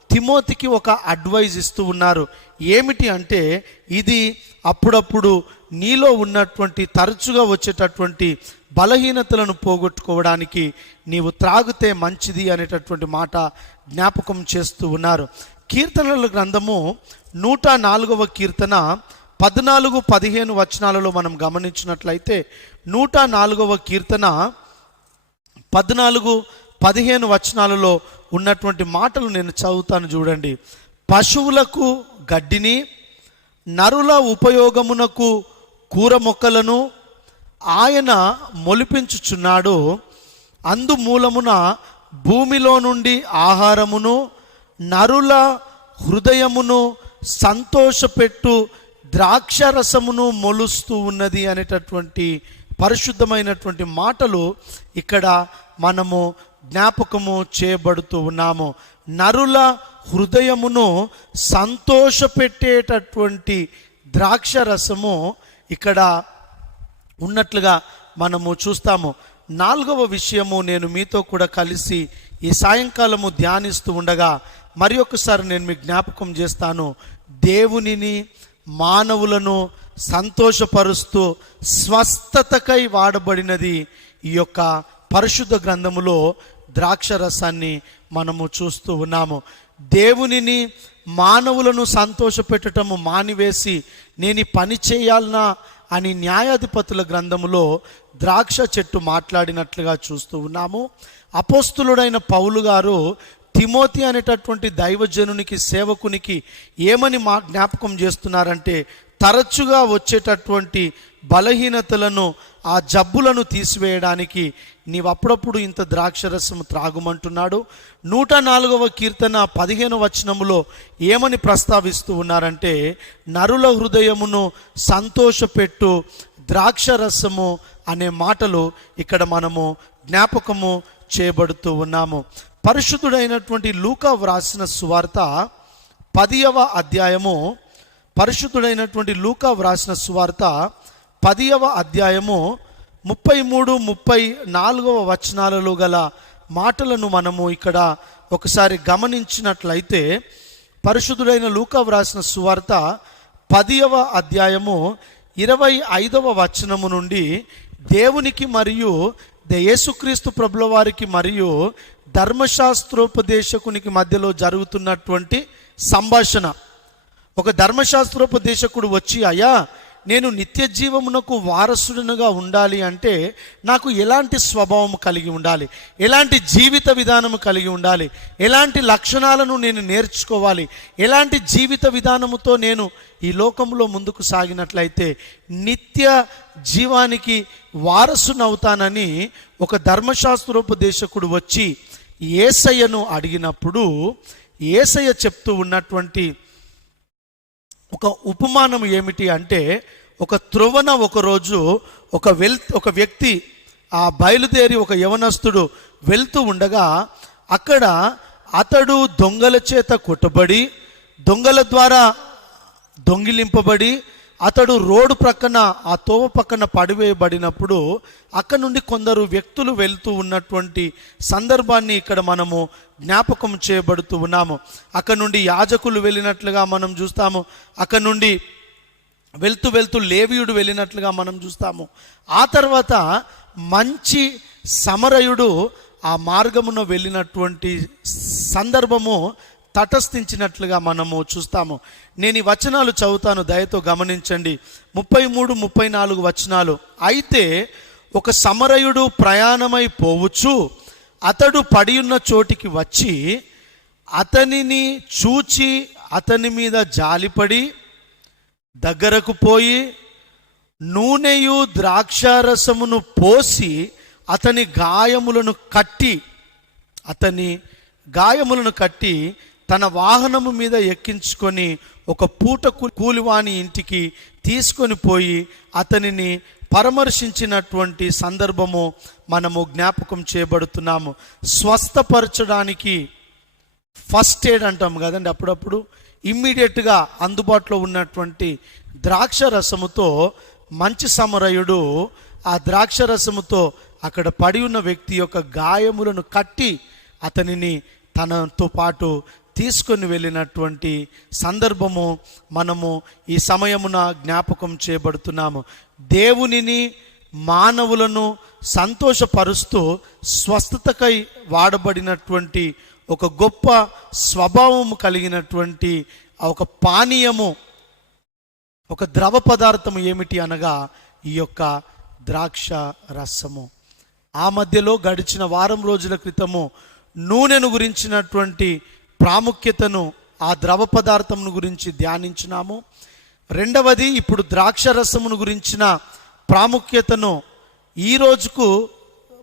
తిమోతికి ఒక అడ్వైజ్ ఇస్తూ ఉన్నారు. ఏమిటి అంటే, ఇది అప్పుడప్పుడు నీలో ఉన్నటువంటి తరచుగా వచ్చేటటువంటి బలహీనతలను పోగొట్టుకోవడానికి నీవు త్రాగితే మంచిది అనేటటువంటి మాట జ్ఞాపకం చేస్తూ ఉన్నారు. కీర్తనల గ్రంథము 104వ కీర్తన 14-15 వచనాలలో మనం గమనించినట్లయితే, 104వ కీర్తన 14-15 వచనాలలో ఉన్నటువంటి మాటలు నేను చదువుతాను, చూడండి. పశువులకు గడ్డిని, నరుల ఉపయోగమునకు కూర మొక్కలను ఆయన మొలిపించుచున్నాడు. అందుమూలమున భూమిలో నుండి ఆహారమును, నరుల హృదయమును సంతోషపెట్టు ద్రాక్షరసమును మొలుస్తూ ఉన్నది అనేటటువంటి పరిశుద్ధమైనటువంటి మాటలు ఇక్కడ మనము జ్ఞాపకము చేయబడుతూ ఉన్నాము. నరుల హృదయమును సంతోషపెట్టేటటువంటి ద్రాక్షరసము ఇక్కడ ఉన్నట్లుగా మనము చూస్తాము. 4వ విషయము నేను మీతో కూడా కలిసి ఈ సాయంకాలము ధ్యానిస్తూ ఉండగా మరి ఒకసారి నేను మీకు జ్ఞాపకం చేస్తాను. దేవునిని, మానవులను సంతోషపరుస్తూ స్వస్థతకై వాడబడినది ఈ యొక్క పరిశుద్ధ గ్రంథములో ద్రాక్షరసాన్ని మనము చూస్తూ ఉన్నాము. దేవునిని, మానవులను సంతోషపెట్టటము మానివేసి నేను ఈ పని చేయాలనా అని న్యాయాధిపతుల గ్రంథములో ద్రాక్ష చెట్టు మాట్లాడినట్లుగా చూస్తూ ఉన్నాము. అపోస్తులుడైన పౌలు గారు తిమోతి అనేటటువంటి దైవజనునికి, సేవకునికి ఏమని జ్ఞాపకం చేస్తున్నారంటే, తరచుగా వచ్చేటటువంటి బలహీనతలను, ఆ జబ్బులను తీసివేయడానికి నీవు అప్పుడప్పుడు ఇంత ద్రాక్షరసం త్రాగుమంటున్నాడు. 104వ కీర్తన 15వ వచనములో ఏమని ప్రస్తావిస్తూ ఉన్నారంటే, నరుల హృదయమును సంతోషపెట్టు ద్రాక్షరసము అనే మాటలు ఇక్కడ మనము జ్ఞాపకము చేయబడుతూ ఉన్నాము. పరిశుద్ధుడైనటువంటి లూకా వ్రాసిన సువార్త 10వ అధ్యాయము, పరిశుద్ధుడైనటువంటి లూకా వ్రాసిన సువార్త 10వ అధ్యాయము 33-34 వచనాలలో గల మాటలను మనము ఇక్కడ ఒకసారి గమనించినట్లయితే, పరిశుద్ధుడైన లూకా వ్రాసిన సువార్త 10వ అధ్యాయము 25వ వచనము నుండి దేవునికి మరియు యేసుక్రీస్తు ప్రభుల వారికి మరియు ధర్మశాస్త్రోపదేశకునికి మధ్యలో జరుగుతున్నటువంటి సంభాషణ. ఒక ధర్మశాస్త్రోపదేశకుడు వచ్చి, అయ్యా, నేను నిత్య జీవమునకు వారసుడునుగా ఉండాలి అంటే నాకు ఎలాంటి స్వభావం కలిగి ఉండాలి, ఎలాంటి జీవిత విధానము కలిగి ఉండాలి, ఎలాంటి లక్షణాలను నేను నేర్చుకోవాలి, ఎలాంటి జీవిత విధానముతో నేను ఈ లోకంలో ముందుకు సాగినట్లయితే నిత్య జీవానికి వారసునవుతానని ఒక ధర్మశాస్త్రోపదేశకుడు వచ్చి యేసయ్యను అడిగినప్పుడు, యేసయ్య చెప్తూ ఉన్నటువంటి ఒక ఉపమానం ఏమిటి అంటే, ఒక త్రోవన ఒకరోజు ఒక వ్యక్తి బయలుదేరి ఒక యవనస్తుడు వెళ్తూ ఉండగా అక్కడ అతడు దొంగల చేత కొట్టబడి, దొంగల ద్వారా దొంగిలింపబడి, అతడు రోడ్డు ప్రక్కన ఆ తోవ పక్కన పడివేయబడినప్పుడు అక్కడ నుండి కొందరు వ్యక్తులు వెళ్తూ ఉన్నటువంటి సందర్భాన్ని ఇక్కడ మనము జ్ఞాపకం చేయబడుతూ ఉన్నాము. అక్కడ నుండి యాజకులు వెళ్ళినట్లుగా మనం చూస్తాము. అక్కడ నుండి వెళ్తూ లేవీయుడు వెళ్ళినట్లుగా మనం చూస్తాము. ఆ తర్వాత మంచి సమరయుడు ఆ మార్గమున వెళ్ళినటువంటి సందర్భము తటస్థించినట్లుగా మనము చూస్తాము. నేను ఈ వచనాలు చదువుతాను, దయతో గమనించండి. 33, 34 వచనాలు. అయితే ఒక సమరయుడు ప్రయాణమై పోవచ్చు, అతడు పడి ఉన్న చోటికి వచ్చి అతనిని చూచి అతని మీద జాలిపడి దగ్గరకు పోయి నూనెయు ద్రాక్షారసమును పోసి అతని గాయములను కట్టి తన వాహనము మీద ఎక్కించుకొని ఒక పూట కూలివాని ఇంటికి తీసుకొని పోయి అతనిని పరామర్శించినటువంటి సందర్భము మనము జ్ఞాపకం చేయబడుతున్నాము. స్వస్థపరచడానికి ఫస్ట్ ఎయిడ్ అంటాం కదండి, అప్పుడప్పుడు ఇమ్మీడియట్గా అందుబాటులో ఉన్నటువంటి ద్రాక్ష రసముతో మంచి సమరయుడు ఆ ద్రాక్ష రసముతో అక్కడ పడి ఉన్న వ్యక్తి యొక్క గాయములను కట్టి అతనిని తనతో పాటు తీసుకొని వెళ్ళినటువంటి సందర్భము మనము ఈ సమయమున జ్ఞాపకం చేయబడుతున్నాము. దేవునిని మానవులను సంతోషపరుస్తూ స్వస్థతకై వాడబడినటువంటి ఒక గొప్ప స్వభావము కలిగినటువంటి ఒక పానీయము, ఒక ద్రవ పదార్థము ఏమిటి అనగా ఈ యొక్క ద్రాక్ష రసము. ఆ మధ్యలో గడిచిన వారం రోజుల క్రితము నూనెను గురించినటువంటి ప్రాముఖ్యతను, ఆ ద్రవ పదార్థమును గురించి ధ్యానించినాము. రెండవది ఇప్పుడు ద్రాక్ష రసమును గురించిన ప్రాముఖ్యతను ఈ రోజుకు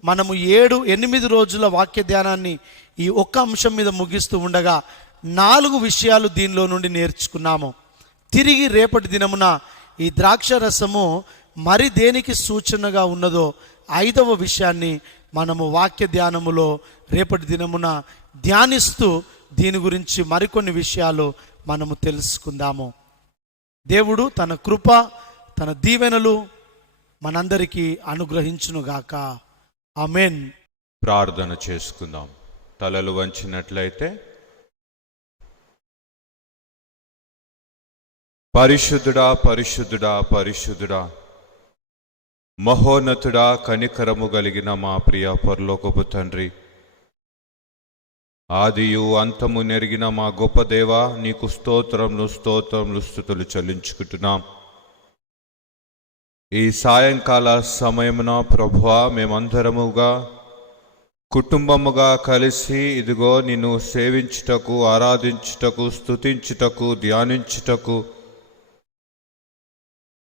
మనము 7-8 రోజుల వాక్య ధ్యానాన్ని ఈ ఒక్క అంశం మీద ముగిస్తూ ఉండగా 4 విషయాలు దీనిలో నుండి నేర్చుకున్నాము. తిరిగి రేపటి దినమున ఈ ద్రాక్ష రసము మరి దేనికి సూచనగా ఉన్నదో 5వ విషయాన్ని మనము వాక్య ధ్యానములో రేపటి దినమున ధ్యానిస్తూ దీని గురించి మరికొన్ని విషయాలు మనము తెలుసుకుందాము. దేవుడు తన కృప, తన దీవెనలు మనందరికీ అనుగ్రహించునుగాక. ఆమేన్. ప్రార్థన చేసుకుందాం. తలలు వంచినట్లయితే. పరిశుద్ధుడా, పరిశుద్ధుడా, పరిశుద్ధుడా, మహోన్నతుడా, కనికరము కలిగిన మా ప్రియ పరలోకపు తండ్రి, ఆదియు అంతము నెరిగిన మా గొప్ప దేవా, నీకు స్తోత్రములు స్తుతులు చెల్లించుకుంటున్నాం. ఈ సాయంకాల సమయమున ప్రభువా, మేమందరముగా కుటుంబముగా కలిసి ఇదిగో నిన్ను సేవించుటకు, ఆరాధించుటకు, స్తుతించుటకు, ధ్యానించుటకు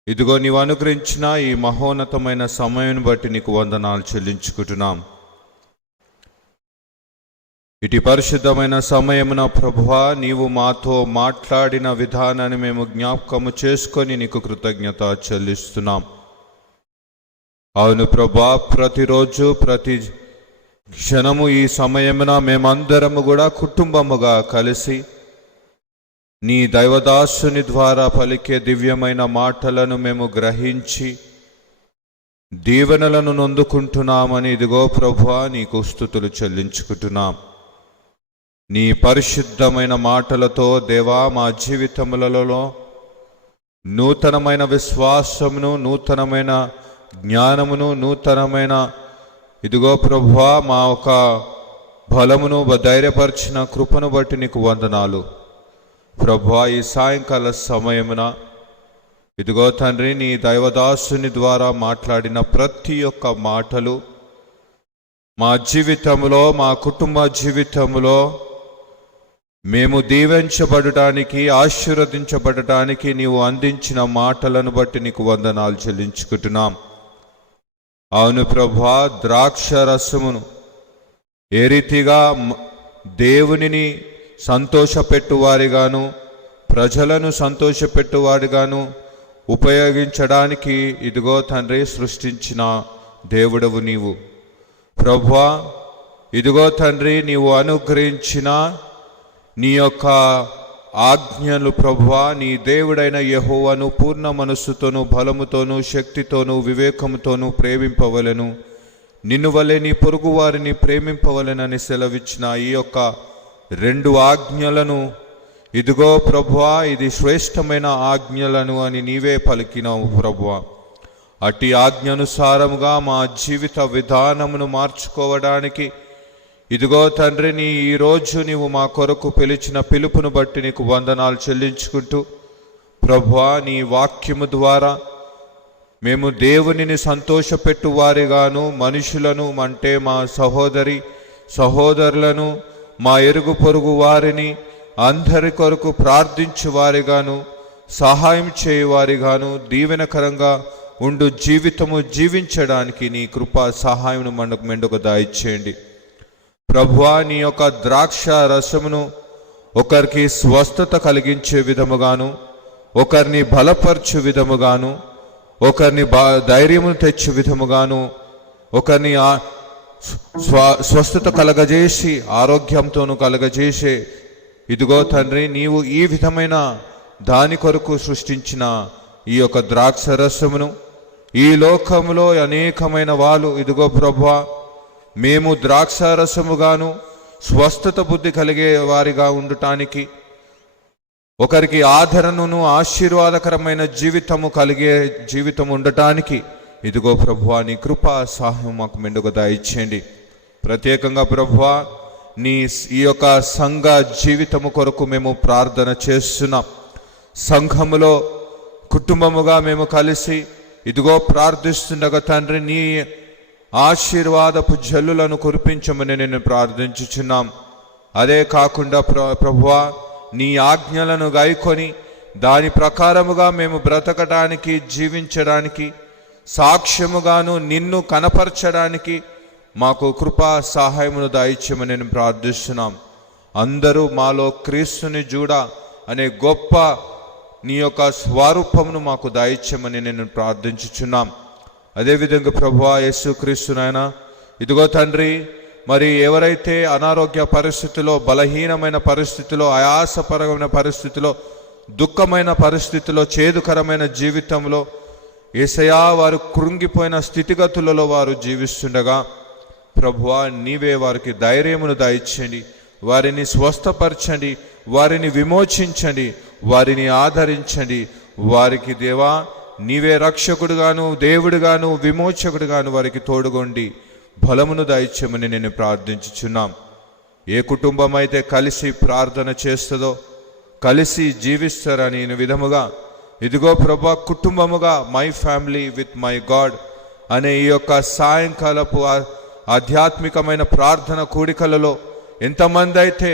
ఇదిగో నీవు అనుగ్రహించిన ఈ మహోన్నతమైన సమయం బట్టి నీకు వందనాలు చెల్లించుకుంటున్నాం. ఇటు పరిశుద్ధమైన సమయమున ప్రభువా, నీవు మాతో మాట్లాడిన విధానాన్ని మేము జ్ఞాపకము చేసుకొని నీకు కృతజ్ఞత చెల్లిస్తున్నాం. అవును ప్రభువా, ప్రతిరోజు ప్రతి క్షణము ఈ సమయమున మేమందరము కూడా కుటుంబముగా కలిసి నీ దైవదాసుని ద్వారా పలికే దివ్యమైన మాటలను మేము గ్రహించి దీవెనలను నొందుకుంటున్నామని ఇదిగో ప్రభువా నీకు స్తుతులు చెల్లించుకుంటున్నాం. నీ పరిశుద్ధమైన మాటలతో దేవా మా జీవితములలో నూతనమైన విశ్వాసమును, నూతనమైన జ్ఞానమును, నూతనమైన ఇదిగో ప్రభువా మా ఒక బలమును ధైర్యపరిచిన కృపను బట్టి నీకు వందనాలు. ప్రభువా, ఈ సాయంకాల సమయమున ఇదిగో తండ్రి, నీ దైవదాసుని ద్వారా మాట్లాడిన ప్రతి ఒక్క మాటలు మా జీవితంలో, మా కుటుంబ జీవితంలో మేము దీవించబడటానికి, ఆశీర్వదించబడటానికి నీవు అందించిన మాటలను బట్టి నీకు వందనాలు చెల్లించుకుంటున్నాం. అవును ప్రభువా, ద్రాక్ష రసమును ఏ రీతిగా దేవునిని సంతోషపెట్టువారిగాను, ప్రజలను సంతోషపెట్టువారిగాను ఉపయోగించడానికి ఇదిగో తండ్రి సృష్టించిన దేవుడవు నీవు. ప్రభువా, ఇదిగో తండ్రి, నీవు అనుగ్రహించిన నీ యొక్క ఆజ్ఞలు ప్రభువా నీ దేవుడైన యెహోవాను పూర్ణ మనస్సుతోనూ బలముతోనూ శక్తితోనూ వివేకముతోనూ ప్రేమింపవలెను, నిన్ను వలె నీ పొరుగు వారిని ప్రేమింపవలెనని సెలవిచ్చిన ఈ యొక్క 2 ఆజ్ఞలను ఇదిగో ప్రభువా ఇది శ్రేష్టమైన ఆజ్ఞలను అని నీవే పలికినావు ప్రభువా. అట్టి ఆజ్ఞానుసారముగా మా జీవిత విధానమును మార్చుకోవడానికి ఇదిగో తండ్రి నీ ఈరోజు నీవు మా కొరకు పిలిచిన పిలుపును బట్టి నీకు వందనాలు చెల్లించుకుంటూ ప్రభువా నీ వాక్యము ద్వారా మేము దేవునిని సంతోషపెట్టు వారిగాను మనుషులను అంటే మా సహోదరులను మా ఎరుగు పొరుగు వారిని అందరి కొరకు ప్రార్థించు వారిగాను సహాయం చేయువారిగాను దీవెనకరంగా ఉండు జీవితము జీవించడానికి నీ కృపా సహాయం మనకు మెండుగా దయచేయండి ప్రభువా. నీ యొక్క ద్రాక్ష రసమును ఒకరికి స్వస్థత కలిగించే విధముగాను, ఒకరిని బలపరచు విధముగాను, ఒకరిని ధైర్యమును తెచ్చు విధముగాను, ఒకరిని స్వస్థత కలగజేసి ఆరోగ్యంతోనూ కలగజేసే ఇదిగో తండ్రి నీవు ఈ విధమైన దాని కొరకు సృష్టించిన ఈ యొక్క ద్రాక్ష రసమును ఈ లోకములో అనేకమైన వాళ్ళు ఇదిగో ప్రభువా మేము ద్రాక్షారసముగాను స్వస్థత బుద్ధి కలిగే వారిగా ఉండటానికి, ఒకరికి ఆదరణను ఆశీర్వాదకరమైన జీవితము కలిగే జీవితం ఉండటానికి ఇదిగో ప్రభువా నీ కృపా సహాయం మాకు మెండుగా దయచేయండి. ప్రత్యేకంగా ప్రభువా నీ ఈ యొక్క సంఘ జీవితము కొరకు మేము ప్రార్థన చేస్తున్నాం. సంఘములో కుటుంబముగా మేము కలిసి ఇదిగో ప్రార్థిస్తుండగా తండ్రి నీ ఆశీర్వాదపు జల్లులను కురిపించమని నేను ప్రార్థించుచున్నాం. అదే కాకుండా ప్రభువా నీ ఆజ్ఞలను గైకొని దాని ప్రకారముగా మేము బ్రతకడానికి జీవించడానికి సాక్ష్యముగాను నిన్ను కనపరచడానికి మాకు కృపా సహాయమును దయచేయమని నేను ప్రార్థిస్తున్నాం. అందరూ మాలో క్రీస్తుని చూడ అనే గొప్ప నీ యొక్క స్వరూపమును మాకు దయచేయమని నేను ప్రార్థించుచున్నాం. అదేవిధంగా ప్రభువా యేసుక్రీస్తు నాయనా ఇదిగో తండ్రి మరి ఎవరైతే అనారోగ్య పరిస్థితిలో, బలహీనమైన పరిస్థితిలో, ఆయాసపరమైన పరిస్థితిలో, దుఃఖమైన పరిస్థితిలో, చేదుకరమైన జీవితంలో యేసయ్యా వారు కృంగిపోయిన స్థితిగతులలో వారు జీవిస్తుండగా ప్రభువా నీవే వారికి ధైర్యమును దయచేయండి, వారిని స్వస్థపరచండి, వారిని విమోచించండి, వారిని ఆదరించండి. వారికి దేవా నీవే రక్షకుడుగాను దేవుడుగాను విమోచకుడుగాను వారికి తోడుగొండి బలమును దయచేయమని నేను ప్రార్థించుచున్నాం. ఏ కుటుంబం అయితే కలిసి ప్రార్థన చేస్తుందో, కలిసి జీవిస్తారని విధముగా ఇదిగో ప్రభా కుటుంబముగా my family with my god అనే ఈ యొక్క సాయంకాలపు ఆధ్యాత్మికమైన ప్రార్థన కూడికలలో ఎంతమంది అయితే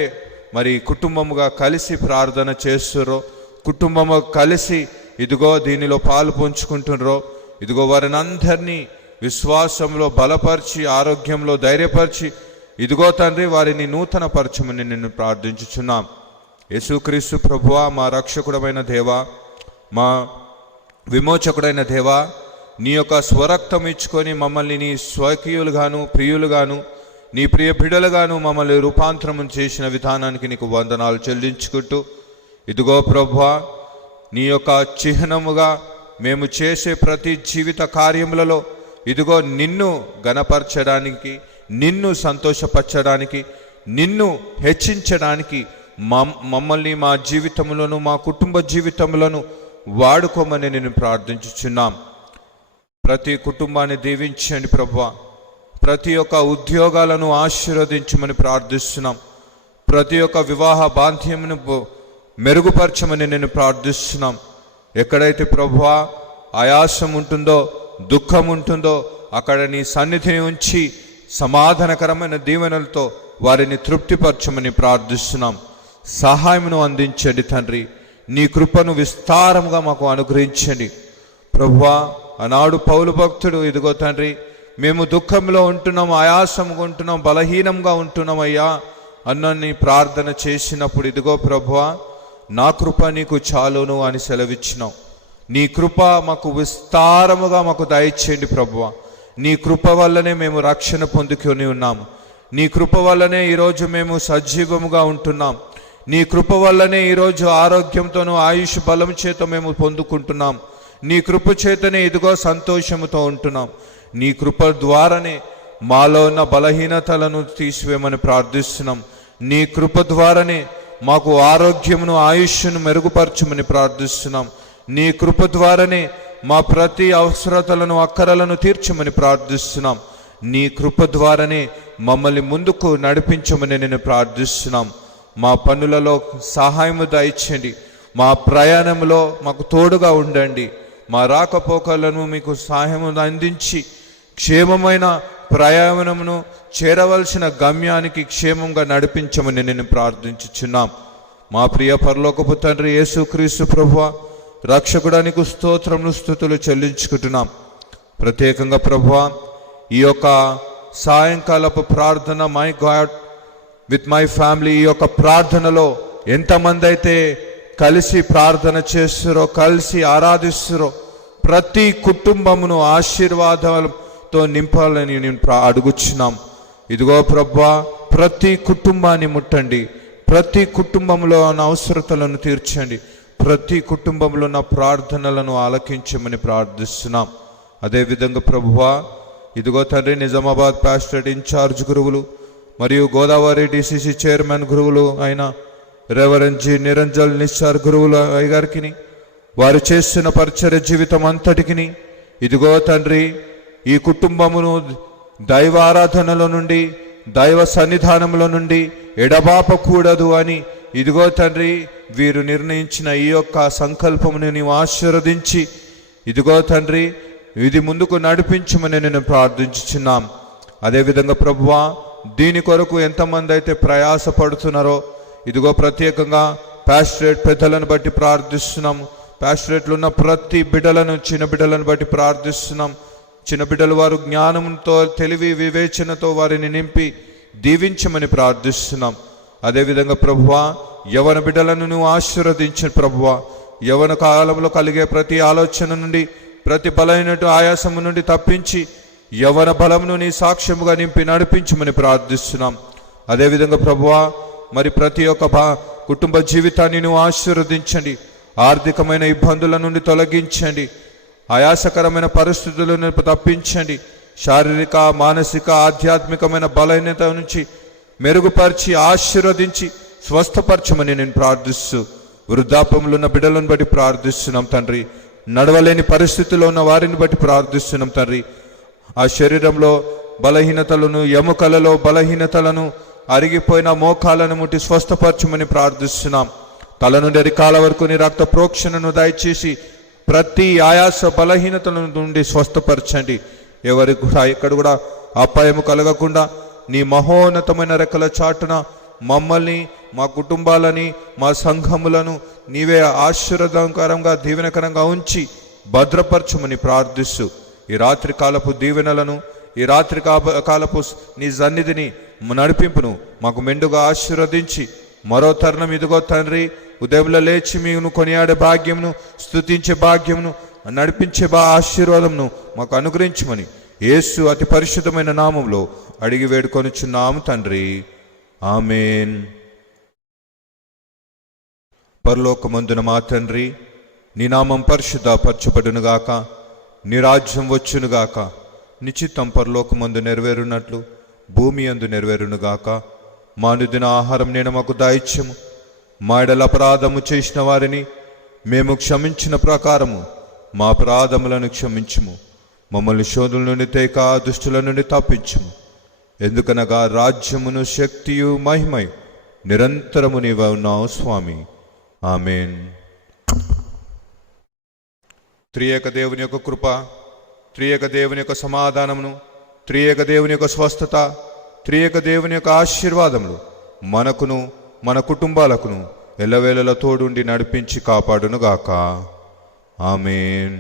మరి కుటుంబముగా కలిసి ప్రార్థన చేస్తుర్రో, కుటుంబము కలిసి ఇదిగో దీనిలో పాలు పంచుకుంటున్నారో ఇదిగో వారిని అందరినీ విశ్వాసంలో బలపరిచి ఆరోగ్యంలో ధైర్యపరిచి ఇదిగో తండ్రి వారిని నూతన పరచమని నిన్ను ప్రార్థించుచున్నాం. యేసుక్రీస్తు ప్రభువా మా రక్షకుడమైన దేవా, మా విమోచకుడైన దేవా, నీ యొక్క స్వరక్తం ఇచ్చుకొని మమ్మల్ని నీ స్వకీయులుగాను ప్రియులుగాను నీ ప్రియ బిడ్డలుగాను మమ్మల్ని రూపాంతరం చేసిన విధానానికి నీకు వందనాలు చెల్లించుకుంటూ ఇదిగో ప్రభువా నీ యొక్క చిహ్నముగా మేము చేసే ప్రతి జీవిత కార్యములలో ఇదిగో నిన్ను గణపరచడానికి, నిన్ను సంతోషపరచడానికి, నిన్ను హెచ్చించడానికి మమ్మల్ని మా జీవితములను మా కుటుంబ జీవితములను వాడుకోమని నేను ప్రార్థించుచున్నాం. ప్రతి కుటుంబాన్ని దీవించండి ప్రభువా, ప్రతి ఒక్క ఉద్యోగాలను ఆశీర్వదించమని ప్రార్థిస్తున్నాం. ప్రతి ఒక్క వివాహ బాంధ్యమును మెరుగుపరచమని నేను ప్రార్థిస్తున్నాం. ఎక్కడైతే ప్రభువా ఆయాసం ఉంటుందో, దుఃఖం ఉంటుందో అక్కడ నీ సన్నిధిని ఉంచి సమాధానకరమైన దీవెనలతో వారిని తృప్తిపరచమని ప్రార్థిస్తున్నాం. సహాయమును అందించండి తండ్రి, నీ కృపను విస్తారంగా మాకు అనుగ్రహించండి ప్రభువా. ఆనాడు పౌలు భక్తుడు ఇదిగో తండ్రి మేము దుఃఖంలో ఉంటున్నాం, ఆయాసంగా ఉంటున్నాం, బలహీనంగా ఉంటున్నాం అయ్యా అన్నని ప్రార్థన చేసినప్పుడు ఇదిగో ప్రభువా నా కృప నీకు చాలును అని సెలవిచ్చినావు. నీ కృప మాకు విస్తారముగా మాకు దయచేయండి ప్రభువా. నీ కృప వల్లనే మేము రక్షణ పొందుకొని ఉన్నాము. నీ కృప వల్లనే ఈరోజు మేము సజీవముగా ఉంటున్నాం. నీ కృప వల్లనే ఈరోజు ఆరోగ్యంతోనూ ఆయుష్ బలం చేత మేము పొందుకుంటున్నాం. నీ కృప చేతనే ఇదిగో సంతోషముతో ఉంటున్నాం. నీ కృప ద్వారానే మాలో ఉన్న బలహీనతలను తీసివేయమని ప్రార్థిస్తున్నాం. నీ కృప ద్వారానే మాకు ఆరోగ్యమును ఆయుష్ను మెరుగుపరచమని ప్రార్థిస్తున్నాం. నీ కృప ద్వారానే మా ప్రతి అవసరతలను అక్కరలను తీర్చమని ప్రార్థిస్తున్నాం. నీ కృప ద్వారానే మమ్మల్ని ముందుకు నడిపించమని నేను ప్రార్థిస్తున్నాం. మా పనులలో సహాయము దయచేయండి. మా ప్రయాణంలో మాకు తోడుగా ఉండండి. మా రాకపోకలను మీకు సహాయము అందించి క్షేమమైన ప్రయాణమును చేరవలసిన గమ్యానికి క్షేమంగా నడిపించమని నేను ప్రార్థించుచున్నాం. మా ప్రియ పరలోకపు తండ్రి యేసుక్రీస్తు ప్రభువా, రక్షకుడానికి స్తోత్రములు స్తుతులు చెల్లించుకుంటున్నాం. ప్రత్యేకంగా ప్రభువా, ఈ యొక్క సాయంకాలపు ప్రార్థన my God with my family, ఈ యొక్క ప్రార్థనలో ఎంతమంది అయితే కలిసి ప్రార్థన చేస్తారో, కలిసి ఆరాధిస్తారో, ప్రతి కుటుంబమును ఆశీర్వాదాలతో నింపాలని నేను అడుగుచున్నాం. ఇదిగో ప్రభువా, ప్రతి కుటుంబాన్ని ముట్టండి. ప్రతి కుటుంబంలో ఉన్న అవసరతలను తీర్చండి. ప్రతి కుటుంబంలో ఉన్న ప్రార్థనలను ఆలకించమని ప్రార్థిస్తున్నాం. అదేవిధంగా ప్రభువా, ఇదిగో తండ్రి, నిజామాబాద్ పాస్టరేట్ ఇన్ఛార్జ్ గురువులు మరియు గోదావరి డిసిసి చైర్మన్ గురువులు అయిన రెవరెండ్ జి నిరంజన్ నిస్సార్ గురువులు అయ్యగారికి, వారు చేస్తున్న పరిచర్య జీవితం అంతటికి ఇదిగో తండ్రి, ఈ కుటుంబమును దైవ ఆరాధనలో నుండి, దైవ సన్నిధానంలో నుండి ఎడబాపకూడదు అని ఇదిగో తండ్రి వీరు నిర్ణయించిన ఈ యొక్క సంకల్పమును నీవు ఆశీర్వదించి ఇదిగో తండ్రి ఇది ముందుకు నడిపించమని నేను ప్రార్థించుచున్నాం. అదేవిధంగా ప్రభువా, దీని కొరకు ఎంతమంది అయితే ప్రయాసపడుతున్నారో ఇదిగో ప్రత్యేకంగా పాస్టరేట్ పెద్దలను బట్టి ప్రార్థిస్తున్నాం. పాస్టరేట్లు ఉన్న ప్రతి బిడ్డలను, చిన్న బిడ్డలను బట్టి ప్రార్థిస్తున్నాం. చిన్న బిడ్డలు వారు జ్ఞానంతో, తెలివి, వివేచనతో వారిని నింపి దీవించమని ప్రార్థిస్తున్నాం. అదేవిధంగా ప్రభువా, యవన బిడ్డలను నువ్వు ఆశీర్వదించిన ప్రభువా, యవన కాలంలో కలిగే ప్రతి ఆలోచన నుండి, ప్రతి బలైన ఆయాసము నుండి తప్పించి యవన బలమును నీ సాక్ష్యముగా నింపి నడిపించమని ప్రార్థిస్తున్నాం. అదేవిధంగా ప్రభువా, మరి ప్రతి ఒక్క కుటుంబ జీవితాన్ని నువ్వు ఆశీర్వదించండి. ఆర్థికమైన ఇబ్బందుల నుండి తొలగించండి. ఆయాసకరమైన పరిస్థితులను తప్పించండి. శారీరక, మానసిక, ఆధ్యాత్మికమైన బలహీనత నుంచి మెరుగుపరిచి ఆశీర్వదించి స్వస్థపరచమని నేను ప్రార్థిస్తూ, వృద్ధాప్యంలో ఉన్న బిడ్డలను బట్టి ప్రార్థిస్తున్నాం తండ్రి. నడవలేని పరిస్థితుల్లో ఉన్న వారిని బట్టి ప్రార్థిస్తున్నాం తండ్రి. ఆ శరీరంలో బలహీనతలను, ఎముకలలో బలహీనతలను, అరిగిపోయిన మోకాలను ముట్టి స్వస్థపరచమని ప్రార్థిస్తున్నాం. తల నుండి అరికాల వరకు నీ రక్త ప్రోక్షణను దయచేసి ప్రతి ఆయాస బలహీనతల నుండి స్వస్థపరచండి. ఎవరికి కూడా ఎక్కడ కూడా అపాయము కలగకుండా నీ మహోన్నతమైన రెక్కల చాటున మమ్మల్ని, మా కుటుంబాలని, మా సంఘములను నీవే ఆశీర్వాదకరంగా, దీవెనకరంగా ఉంచి భద్రపరచమని ప్రార్థిస్తూ ఈ రాత్రి కాలపు దీవెనలను, ఈ రాత్రి కాలపు నీ సన్నిధిని, నడిపింపును మాకు మెండుగా ఆశీర్వదించి మరో తరుణం ఇదిగో తండ్రి, ఉదయంలో లేచి మీను కొనియాడే భాగ్యమును, స్తుతించే భాగ్యమును, నడిపించే ఆశీర్వాదమును మాకు అనుగ్రహించమని యేసు అతి పరిశుద్ధమైన నామంలో అడిగి వేడుకొనుచున్నాము తండ్రి. ఆమేన్. పరలోకమందున మా తండ్రి, నీ నామం పరిశుద్ధపరచబడునుగాక, నీ రాజ్యం వచ్చునుగాక, నీ చిత్తం పరలోకమందు నెరవేరునట్లు భూమి యందు నెరవేరునుగాక. మా అనుదిన ఆహారం నేను మాకు దయచేయము. మా ఎడల అపరాధము చేసిన వారిని మేము క్షమించిన ప్రకారము మా అపరాధములను క్షమించుము. మమ్మల్ని శోధుల నుండి తేక దుష్టుల నుండి తప్పించుము. ఎందుకనగా రాజ్యమును, శక్తియు, మహిమయు నిరంతరము నీవే ఉన్నావు స్వామి. ఆమేన్. త్రియేక దేవుని యొక్క కృప, త్రియేక దేవుని యొక్క సమాధానమును, త్రియేక దేవుని యొక్క స్వస్థత, త్రియేక దేవుని యొక్క ఆశీర్వాదములు మనకును, మన కుటుంబాలకును ఎల్లవేళలా తోడుండి నడిపించి కాపాడునుగాక. ఆమేన్.